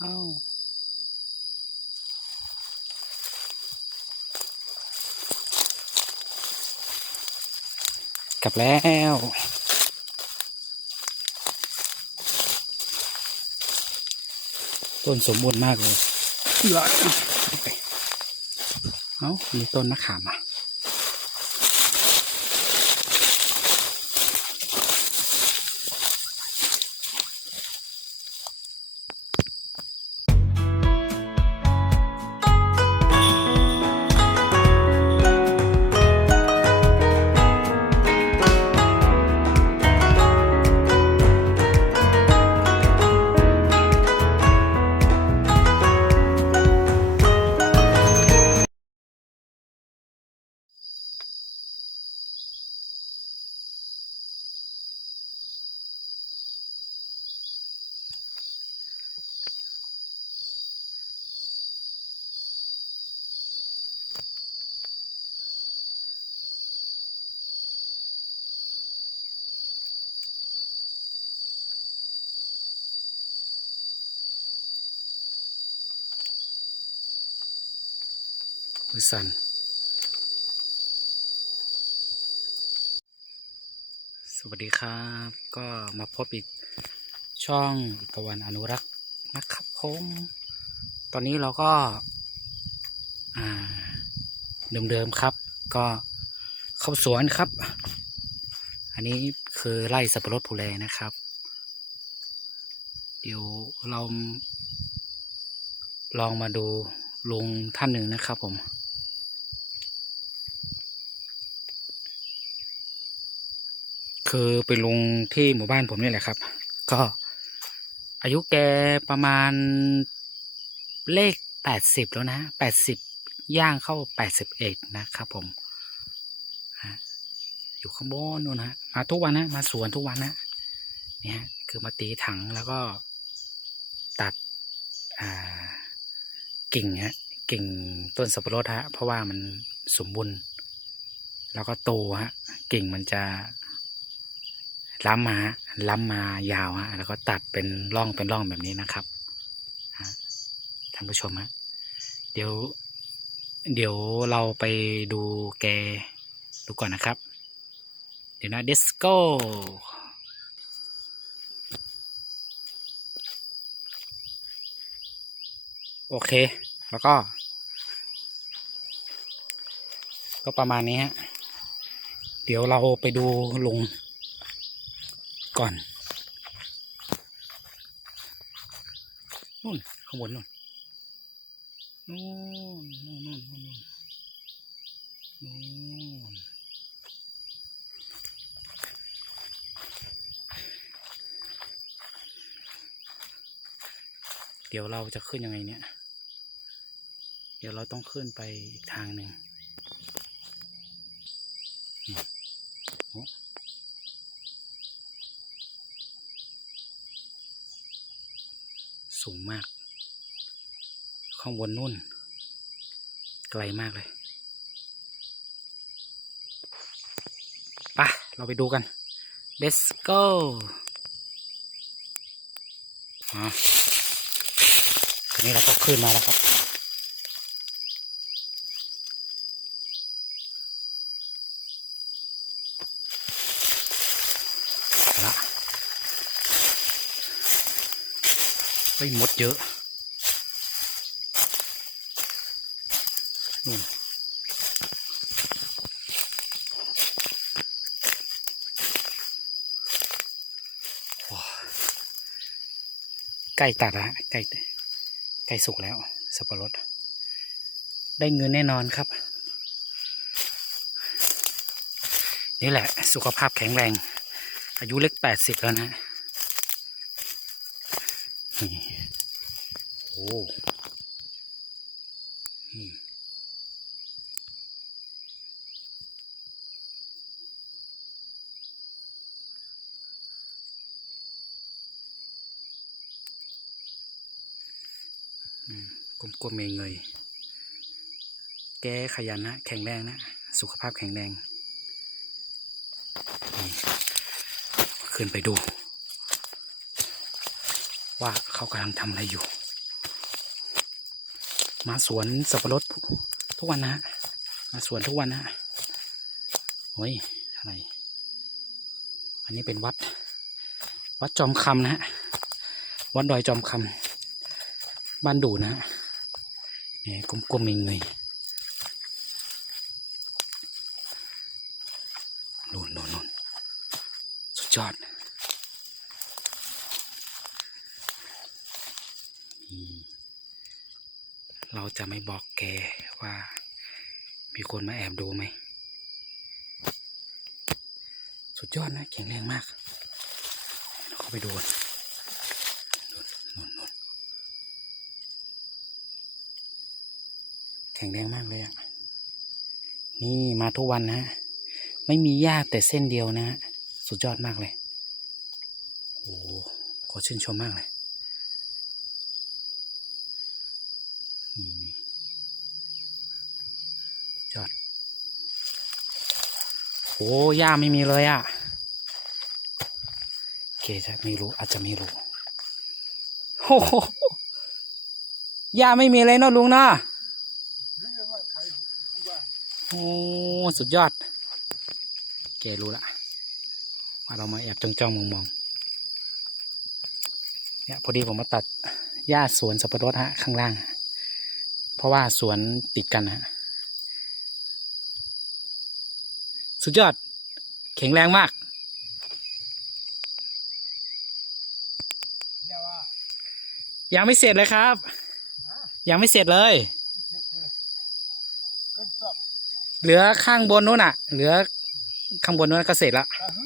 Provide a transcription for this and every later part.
เอ้ากลับแล้วต้นสมบูรณ์มากเลยเอื้อเอ้ามีต้นมะขามอะ มือสั่นสวัสดีครับ ก็มาพบอีกช่องตะวันอนุรักษ์นะครับผมตอนนี้เราก็เดิมๆครับ ก็เข้าสวนครับ อันนี้คือไร่สับปะรดภูแลนะครับ เดี๋ยวเราลองมาดูลุงท่านหนึ่งนะครับผม คือเป็นลุงที่หมู่บ้านผมนี่แหละครับ ก็อายุแกประมาณเลขแปดสิบแล้วนะแปดสิบย่างเข้าแปดสิบเอ็ดนะครับผมอยู่ข้างบนนู่นนะมาทุกวันนะมาสวนทุกวันนะเนี่ยคือมาตีถังแล้วก็ตัดกิ่งฮะกิ่งต้นสับปะรดฮะเพราะว่ามันสมบูรณ์ แล้วก็โตฮะกิ่งมันจะ ล้ำมาล้ำมายาวฮะแล้วก็ตัดเป็นร่องเป็นร่องแบบนี้นะครับท่านผู้ชมฮะเดี๋ยว เดี๋ยวเราไปดูแกดูก่อนนะครับ เดี๋ยวนะดิสโก้โอเค แล้วก็ ก็ประมาณนี้ฮะ เดี๋ยวเราไปดูลุง ก่อนนู่นข้างบนนู่นนู่นนู่นนู่นนู่นนู่นเดี๋ยวเราจะขึ้นยังไงเนี่ย เดี๋ยวเราต้องขึ้นไปอีกทางหนึ่งโอ้ สูงมาก ข้างบนนู่น ไกลมากเลยไปะเราไปดูกัน let's go อะทีนี้เราก็ขึ้นมาแล้วครับ เอาละ เฮ้ยมดเยอะนู่นโอ้ใกล้ตัดล้วใกล้ใกล้สุกแล้ว สับปะรด ได้เงินแน่นอนครับ นี่แหละ สุขภาพแข็งแรง อายุเล็กแปดสิบแล้วนะ โอ้นี่อืมกลมๆเงยๆแกขยันนะ แข็งแรงนะ สุขภาพแข็งแรง ขึ้นไปดู ว่าเขากำลังทำอะไรอยู่ มาสวนสับปะรดทุกวันนะฮะมาสวนทุกวันนะฮะโอ้ยอะไร อันนี้เป็นวัด วัดจอมคำนะฮะวัดดอยจอมคำบ้านดูนะฮะนี่กลมๆเองเลยนู่นนู่นนู่นสุดยอด เราจะไม่บอกแกว่า มีคนมาแอบดูไหม สุดยอดนะแข็งแรงมาก เราเข้าไปดูกันนู่นนู่นแข็งแรงมากเลยอะ นี่มาทุกวันนะฮะไม่มีหญ้าแต่เส้นเดียวนะฮะสุดยอดมากเลย โอ้โหขอชื่นชมมากเลย นี่นี่ยอดโอ้หญ้าไม่มีเลยอะ่ะโอเคจะไม่รู้อาจจะไม่รู้โอ้โหหญ้าไม่มีเลยเนาะลุงเนาะโอ้สุดยอดเครู้ละว่าเรามาแอบจ้องจ้องมองมองๆเนี่ยพอดีผมมาตัดหญ้าสวนสับปะรดฮะข้างล่าง เพราะว่าสวนติดกันฮะสุดยอด แข็งแรงมากยังไม่เสร็จเลยครับ ยังไม่เสร็จเลย เหลือข้างบนนู้นอะ เหลือข้างบนนู้นก็เสร็จละ แต่ฮึ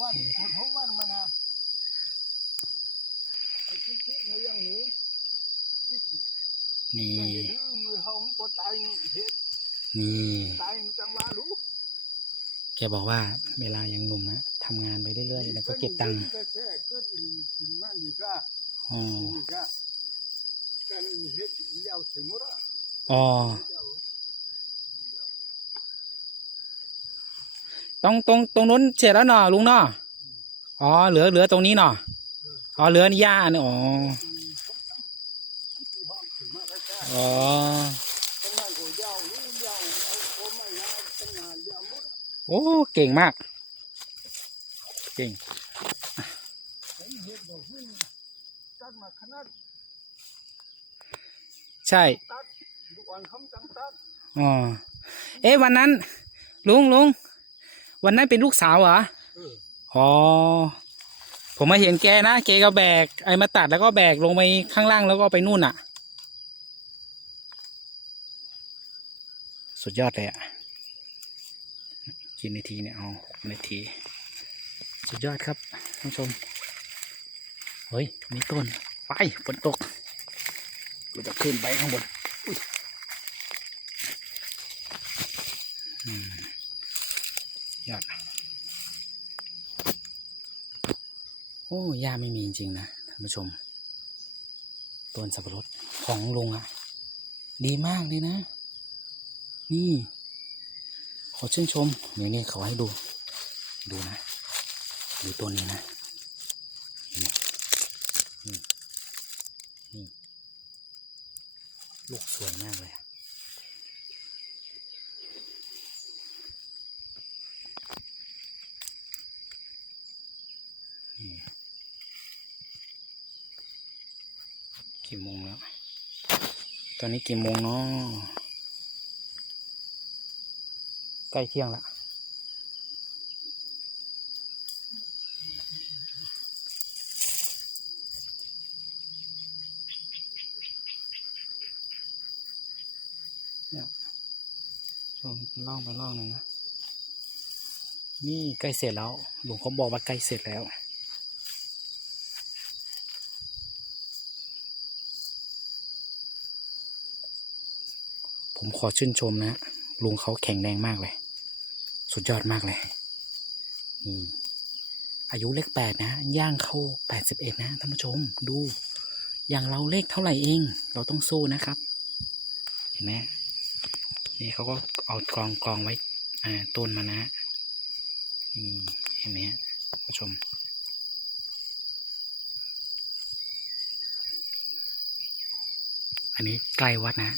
วันคนทุกวันมานะไอ้ที่ที่มือยังหนูที่ที่ นี่ที่มือเขามันปวดตายนี่เฮ็ดนี่ตายมันจังว่ารู้แกบอกว่าเวลายังหนุ่มนะทำงานไปเรื่อยๆ แล้วก็เก็บตังค์แค่เกิดขึ้นมานี่ก็อ๋อนี่ก็กันเฮ็ดเลี้ยวสมุระอ๋อตรงตรงตรงนู้นเสร็จแล้วเนาะลุงเนาะอ๋อเหลือเหลือตรงนี้เนาะอ๋อเหลือนี่หญ้าเนี่ยอ๋อ ห้องขึ้นมาแล้วก็ อ๋อตั้งนานก็ยาวรู้ยาวเอาโคไม่ยาวตั้งนานยาวหมดโอ้เก่งมาก เก่งเห็นเฮ็ดดอกนี่ตัดมาขนาดใช่ตัดลูกอ่อนคำจังตัดอ๋อเอ๊ะวันนั้นลุงลุงวันนั้นเป็นลูกสาวเหรอเอออ๋อผมมาเห็นแกนะแกก็แบกไอ้มาตัดแล้วก็แบกลงไปข้างล่างแล้วก็ไปนู่นอะ สุดยอดเลยอะกี่นาทีเนี่ยเอาหกนาที สุดยอดครับท่านผู้ชม เฮ้ย มีต้น ไปฝนตกเราจะขึ้นไปข้างบนอุ๊ยอยอด โอ้หญ้าไม่มีจริงนะท่านผู้ชม ต้นสับปะรดของลุงอะ่ะดีมากเลยนะ นี่ ขอชื่นชมนี่นี่เขาให้ดู ดูนะ ดูต้นนี้นะนี่นี่ลูกสวยมากเลยอะกี่โมงแล้ว ตอนนี้กี่โมงเนาะใก ล้เที่ยงละเนี่ยชมล่องไปล่องหน่อยนะนี่ใกล้เสร็จแล้วหลวงเขาบอกว่าใกล้เสร็จแล้วผมขอชื่นชมนะลุงเขาแข็งแรงมากเลย สุดยอดมากเลยนี่อายุเลขแปดนะ ย่างเข้าแปดสิบเอ็ดนะท่านผู้ชมดู อย่างเราเลขเท่าไหร่เอง เราต้องสู้นะครับ เห็นไหมนี่เขาก็เอากรองกรองไว้ อ่าต้นมานะนี่เห็นไหมท่านผู้ชมออันนี้ใกล้วัดนะ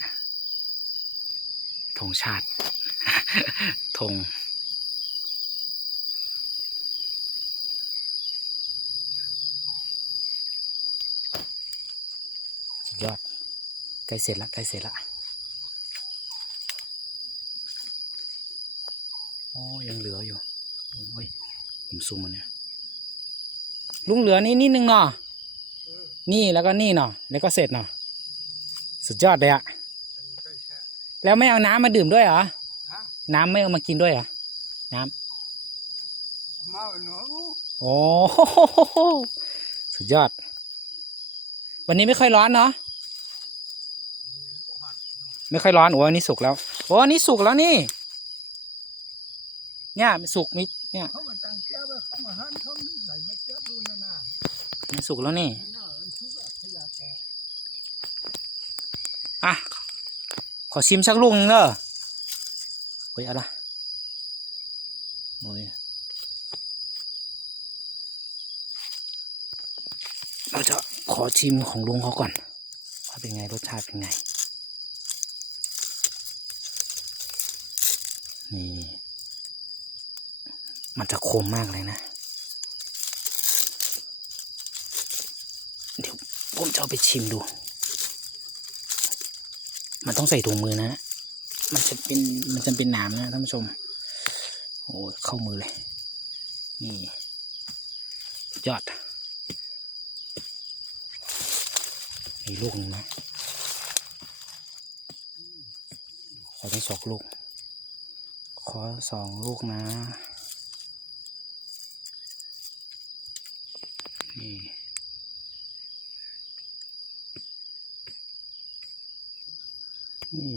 ธงชาติธง สุดยอด ใกล้เสร็จละใกล้เสร็จละโอ้ยังเหลืออยู่โอ้ยผมซูมมันเนี่ยลุงเหลือนี่นิดนึงเนาะนี่แล้วก็นี่เนาะแล้วก็เสร็จเนาะสุดยอดเลยอะอันนี้ก็แช่แล้วไม่เอาน้ำมาดื่มด้วยเหรอฮะน้ำไม่เอามากินด้วยเหรอมาหนูโอ้โหสุดยอด วันนี้ไม่ค่อยร้อนเนาะ ไม่ค่อยร้อนโอ้อันนี้สุกแล้วโอ้อันนี้สุกแล้วนี่ เนี่ยสุกมิเนี่ยเขามาตั้งแก้วไว้เขามาหันเขาไหนไม่แก้วดูนะนะมันสุกแล้วนี่หน้ามันชุกอะขยะแกอะขอชิมสักลูกนึงเนอะโอ้ยอะไรโอ้ยเราจะขอชิมของลุงเขาก่อนว่าเป็นไงรสชาติเป็นไง นี่ มันจะคมมากเลยนะ เดี๋ยวผมจะเอาไปชิมดู มันต้องใส่ถุงมือนะ มันจะเป็น มันจะเป็นหนามนะท่านผู้ชม โอ้เข้ามือเลย นี่ ยอด มีลูกนึงนะขอทั้สองลูก ขอสองลูกนะนี่นี่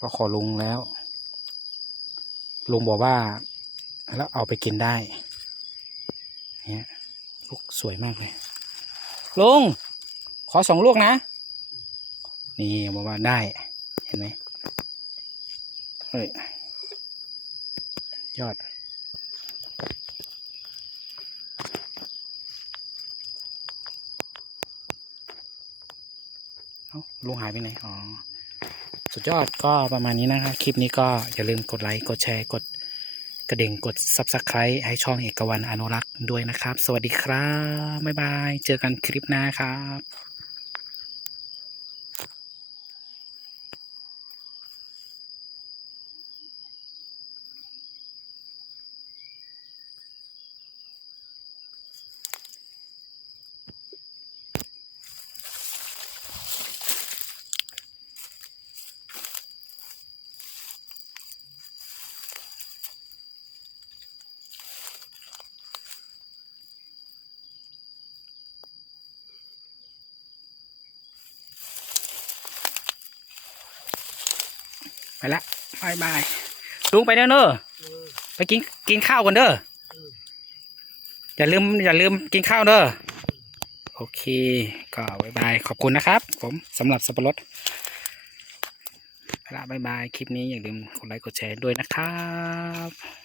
ก็ขอลุงแล้วลุงบอกว่า แล้วเอาไปกินได้เนี่ยลูกสวยมากเลยลุงขอสองลูกนะ นี่บอกว่าได้ เห็นไหม เฮ้ยยอด ลุงหายไปไหน อ๋อ สุดยอดก็ประมาณนี้นะครับ คลิปนี้ก็อย่าลืมกดไลค์ กดแชร์ กดกระดิ่ง กด Subscribe ให้ช่องเอกวันอนุรักษ์ด้วยนะครับ สวัสดีครับ บ๊ายบาย เจอกันคลิปหน้าครับ ไปละบายบายลุงไปเด้อเนอะไปกินกินข้าวกันเด้ออย่าลืมอย่าลืมกินข้าวเด้อโอเค ก็บายบายขอบคุณนะครับ ผมสำหรับสับปะรดไปละบายบาย คลิปนี้อย่าลืมกดไลค์กดแชร์ด้วยนะครับ